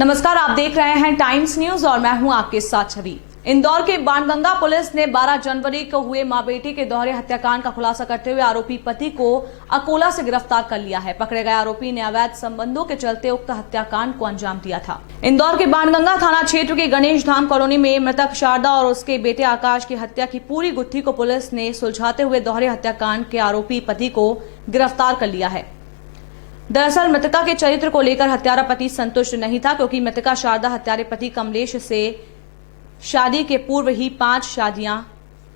नमस्कार, आप देख रहे हैं टाइम्स न्यूज और मैं हूं आपके साथ छवि। इंदौर के बाणगंगा पुलिस ने 12 जनवरी को हुए मां बेटी के दोहरे हत्याकांड का खुलासा करते हुए आरोपी पति को अकोला से गिरफ्तार कर लिया है। पकड़े गए आरोपी ने अवैध संबंधों के चलते उक्त हत्याकांड को अंजाम दिया था। इंदौर के बाणगंगा थाना क्षेत्र के गणेश धाम कॉलोनी में मृतक शारदा और उसके बेटे आकाश की हत्या की पूरी गुत्थी को पुलिस ने सुलझाते हुए दोहरे हत्याकांड के आरोपी पति को गिरफ्तार कर लिया है। दरअसल मृतका के चरित्र को लेकर हत्यारा पति संतुष्ट नहीं था, क्योंकि मृतका शारदा हत्यारे पति कमलेश से शादी के पूर्व ही 5 शादियां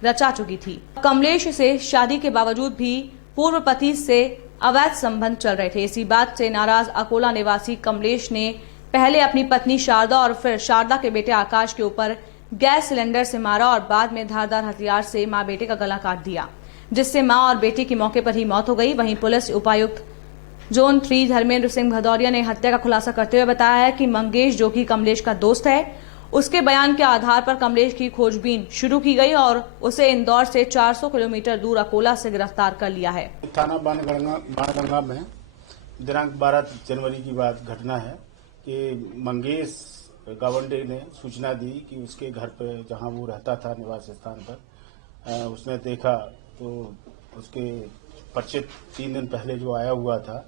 रचा चुकी थी। कमलेश से शादी के बावजूद भी पूर्व पति से अवैध संबंध चल रहे थे। इसी बात से नाराज अकोला निवासी कमलेश ने पहले अपनी पत्नी शारदा और फिर शारदा के बेटे आकाश के ऊपर गैस सिलेंडर से मारा और बाद में धारदार हथियार से मां बेटे का गला काट दिया, जिससे मां और बेटे की मौके पर ही मौत हो गई। वहीं पुलिस उपायुक्त जोन 3 धर्मेंद्र सिंह भदौरिया ने हत्या का खुलासा करते हुए बताया है कि मंगेश, जो कि कमलेश का दोस्त है, उसके बयान के आधार पर कमलेश की खोजबीन शुरू की गई और उसे इंदौर से 400 किलोमीटर दूर अकोला से गिरफ्तार कर लिया है। थाना बाणगंगा में दिनांक 12 जनवरी की बात घटना है कि मंगेश गावंडे ने सूचना दी कि उसके घर पर, जहां वो रहता था निवास स्थान पर, उसने देखा तो उसके परिचित 3 दिन पहले जो आया हुआ था,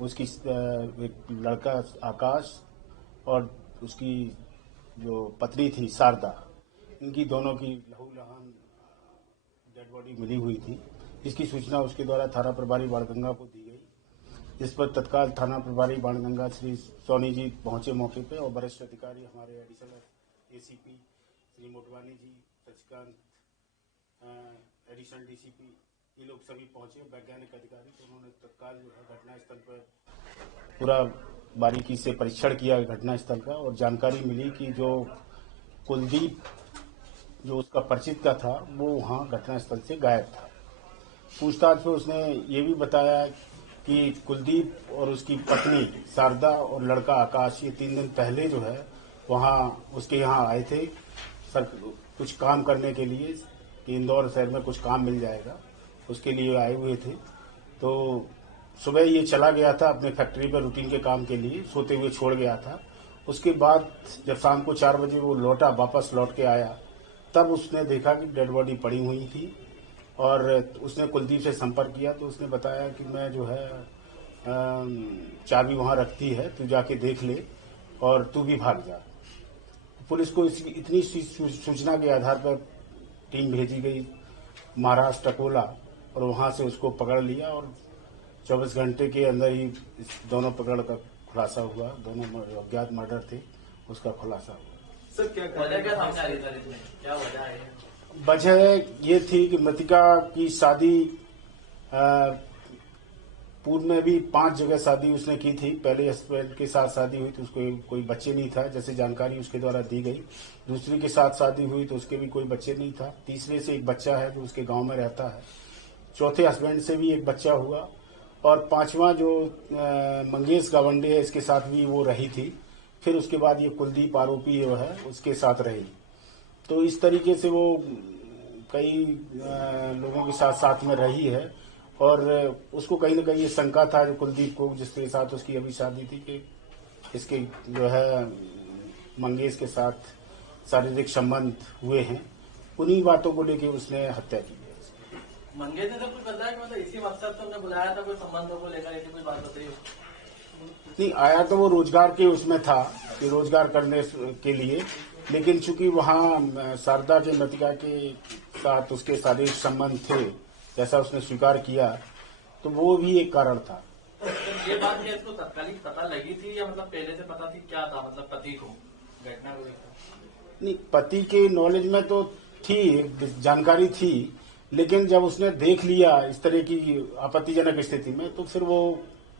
उसकी एक लड़का आकाश और उसकी जो पत्नी थी शारदा, इनकी दोनों की लहूलुहान डेड बॉडी मिली हुई थी। इसकी सूचना उसके द्वारा थाना प्रभारी बाणगंगा को दी गई। इस पर तत्काल थाना प्रभारी बाणगंगा श्री सोनी जी पहुंचे मौके पे और वरिष्ठ अधिकारी हमारे एडिशनल एसीपी श्री मोटवानी जी, सचिकांत एडिशनल डीसीपी, ये लोग सभी पहुंचे, वैज्ञानिक अधिकारी। तो उन्होंने तत्काल जो है घटनास्थल पर पूरा बारीकी से परीक्षण किया घटनास्थल का, और जानकारी मिली कि जो कुलदीप, जो उसका परिचित का था, वो वहां घटनास्थल से गायब था। पूछताछ में उसने ये भी बताया कि कुलदीप और उसकी पत्नी शारदा और लड़का आकाश ये 3 दिन पहले जो है वहां उसके यहाँ आए थे सर कुछ काम करने के लिए, कि इंदौर शहर में कुछ काम मिल जाएगा, उसके लिए आए हुए थे। तो सुबह ये चला गया था अपने फैक्ट्री पर रूटीन के काम के लिए, सोते हुए छोड़ गया था। उसके बाद जब शाम को 4 बजे वो वापस लौट के आया, तब उसने देखा कि डेड बॉडी पड़ी हुई थी और उसने कुलदीप से संपर्क किया। तो उसने बताया कि मैं जो है चाबी वहां रखती है, तू जाके देख ले और तू भी भाग जा। पुलिस को इतनी सूचना के आधार पर टीम भेजी गई महाराष्ट्र अकोला, और वहां से उसको पकड़ लिया और 24 घंटे के अंदर ही इस दोनों पकड़ का खुलासा हुआ। दोनों अज्ञात मर्डर थे, उसका खुलासा हुआ। सर क्या सामने आ रही है इसमें? क्या वजह है? वजह ये थी कि मृतिका की शादी पूर्व में भी 5 जगह शादी उसने की थी। पहले हस्बैंड के साथ शादी हुई तो उसको कोई बच्चे नहीं था, जैसे जानकारी उसके द्वारा दी गई। दूसरी के साथ शादी हुई तो उसके भी कोई बच्चे नहीं था। तीसरे से एक बच्चा है जो उसके गांव में रहता है। चौथे हस्बैंड से भी एक बच्चा हुआ, और 5वां जो मंगेश गावंडे है, इसके साथ भी वो रही थी। फिर उसके बाद ये कुलदीप आरोपी जो है उसके साथ रही। तो इस तरीके से वो कई लोगों के साथ में रही है, और उसको कहीं न कहीं ये शंका था जो कुलदीप को, जिसके साथ उसकी अभी शादी थी, कि इसके जो है मंगेश के साथ शारीरिक संबंध हुए हैं। उन्हीं बातों को लेकर उसने हत्या की है। मंगेश ने तो कुछ बताया कि मतलब इसी मकसद से हमने बुलाया था, कोई संबंधों को लेकर ऐसी कोई बात बताई? नहीं, आया तो वो रोजगार के उसमें था कि रोजगार करने के लिए, लेकिन चूंकि वहां शारदा के मृतिका के साथ उसके शारीरिक संबंध थे, जैसा उसने स्वीकार किया, तो वो भी एक कारण था। ये बात क्या इसको तत्कालिक पता लगी थी या मतलब पहले से पता थी? क्या था मतलब पति को घटना को लेकर? नहीं, पति के नॉलेज में तो थी, जानकारी थी, लेकिन जब उसने देख लिया इस तरह की आपत्तिजनक स्थिति में, तो फिर वो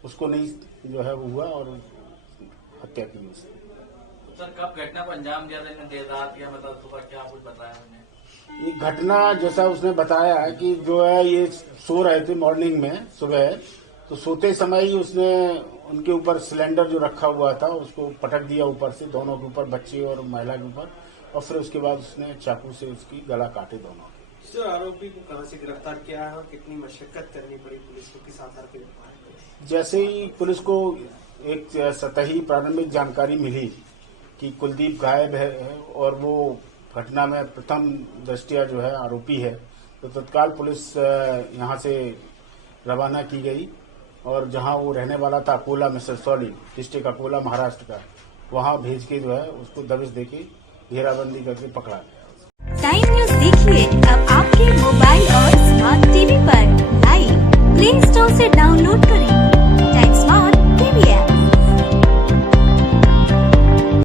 उसको नहीं जो है वो हुआ और हत्या की उसने। सर कब घटना को अंजाम दिया था? देर रात या मतलब सुबह? क्या कुछ बताया उन्होंने? ये घटना जैसा उसने बताया है कि जो है ये सो रहे थे मॉर्निंग में, सुबह तो सोते समय ही उसने उनके ऊपर सिलेंडर जो रखा हुआ था उसको पटक दिया ऊपर से, दोनों के ऊपर, बच्चे और महिला के ऊपर, और फिर उसके बाद उसने चाकू से उसकी गला काटे दोनों। सर आरोपी को कहां से गिरफ्तार किया है और कितनी मशक्कत करनी पड़ी पुलिस को, किस आधार पर? जैसे ही पुलिस को एक सतही प्रारंभिक जानकारी मिली कि कुलदीप गायब है और वो घटना में प्रथम दृष्टया जो है आरोपी है, तो तत्काल पुलिस यहाँ से रवाना की गई और जहाँ वो रहने वाला था अकोला में सरसौली डिस्ट्रिक्ट अकोला महाराष्ट्र का, वहाँ भेज के जो है उसको दबिश देके घेराबंदी करके पकड़ा गया। टाइम न्यूज देखिए अब आपके मोबाइल और